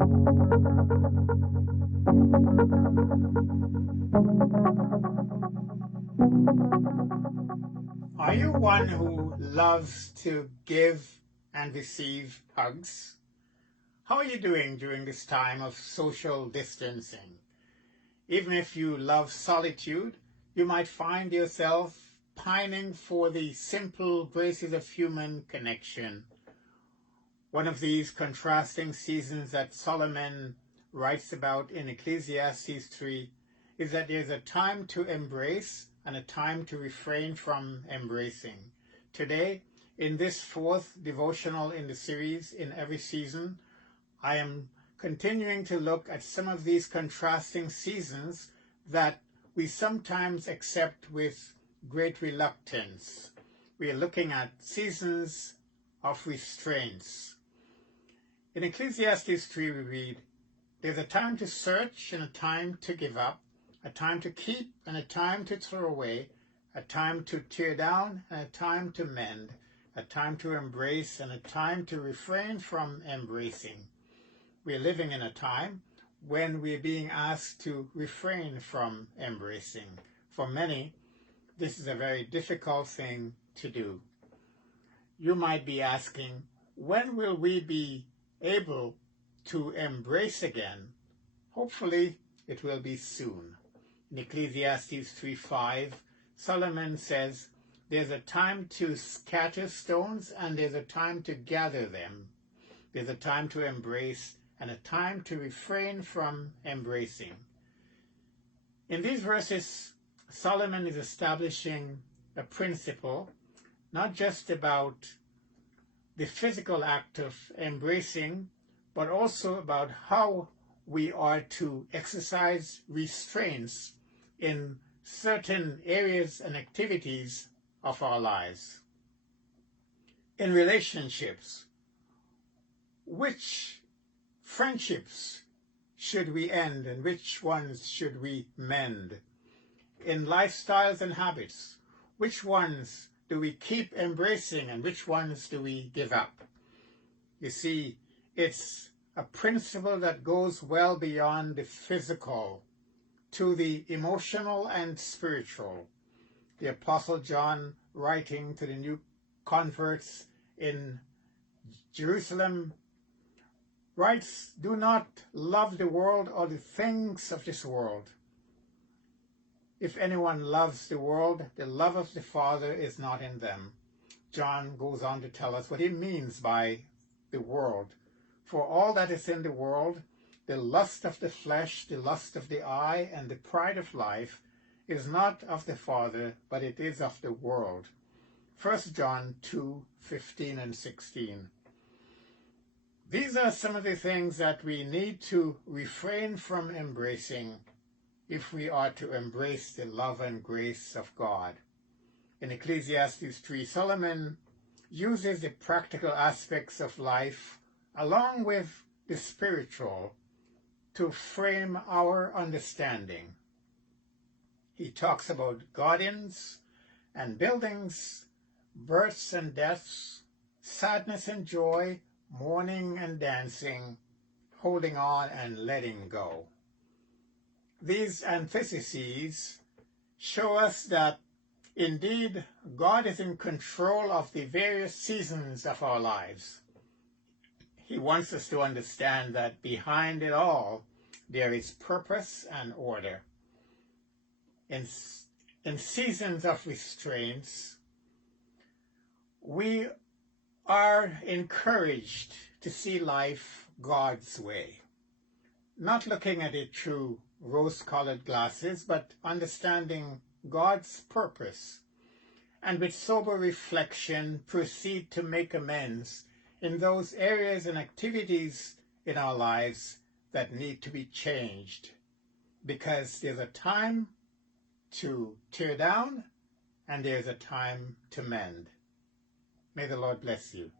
Are you one who loves to give and receive hugs? How are you doing during this time of social distancing? Even if you love solitude, you might find yourself pining for the simple graces of human connection. One of these contrasting seasons that Solomon writes about in Ecclesiastes 3 is that there's a time to embrace and a time to refrain from embracing. Today, in this fourth devotional in the series, In Every Season, I am continuing to look at some of these contrasting seasons that we sometimes accept with great reluctance. We are looking at seasons of restraints. In Ecclesiastes 3 we read, "There's a time to search and a time to give up, a time to keep and a time to throw away, a time to tear down and a time to mend, a time to embrace and a time to refrain from embracing." We're living in a time when we're being asked to refrain from embracing. For many, this is a very difficult thing to do. You might be asking, when will we be able to embrace again? Hopefully, it will be soon. In Ecclesiastes 3:5, Solomon says, "There's a time to scatter stones and there's a time to gather them. There's a time to embrace and a time to refrain from embracing." In these verses, Solomon is establishing a principle, not just about the physical act of embracing, but also about how we are to exercise restraints in certain areas and activities of our lives. In relationships, which friendships should we end and which ones should we mend? In lifestyles and habits, which ones do we keep embracing and which ones do we give up? You see, it's a principle that goes well beyond the physical to the emotional and spiritual. The Apostle John, writing to the new converts in Jerusalem, writes, "Do not love the world or the things of this world. If anyone loves the world, the love of the Father is not in them." John goes on to tell us what he means by the world. "For all that is in the world, the lust of the flesh, the lust of the eye, and the pride of life, is not of the Father, but it is of the world." 1 John 2:15 and 16. These are some of the things that we need to refrain from embracing if we are to embrace the love and grace of God. In Ecclesiastes 3, Solomon uses the practical aspects of life along with the spiritual to frame our understanding. He talks about gardens and buildings, births and deaths, sadness and joy, mourning and dancing, holding on and letting go. These antitheses show us that indeed God is in control of the various seasons of our lives. He wants us to understand that behind it all there is purpose and order. In seasons of restraints, we are encouraged to see life God's way, not looking at it through rose-colored glasses, but understanding God's purpose, and with sober reflection proceed to make amends in those areas and activities in our lives that need to be changed, because there's a time to tear down and there's a time to mend. May the Lord bless you.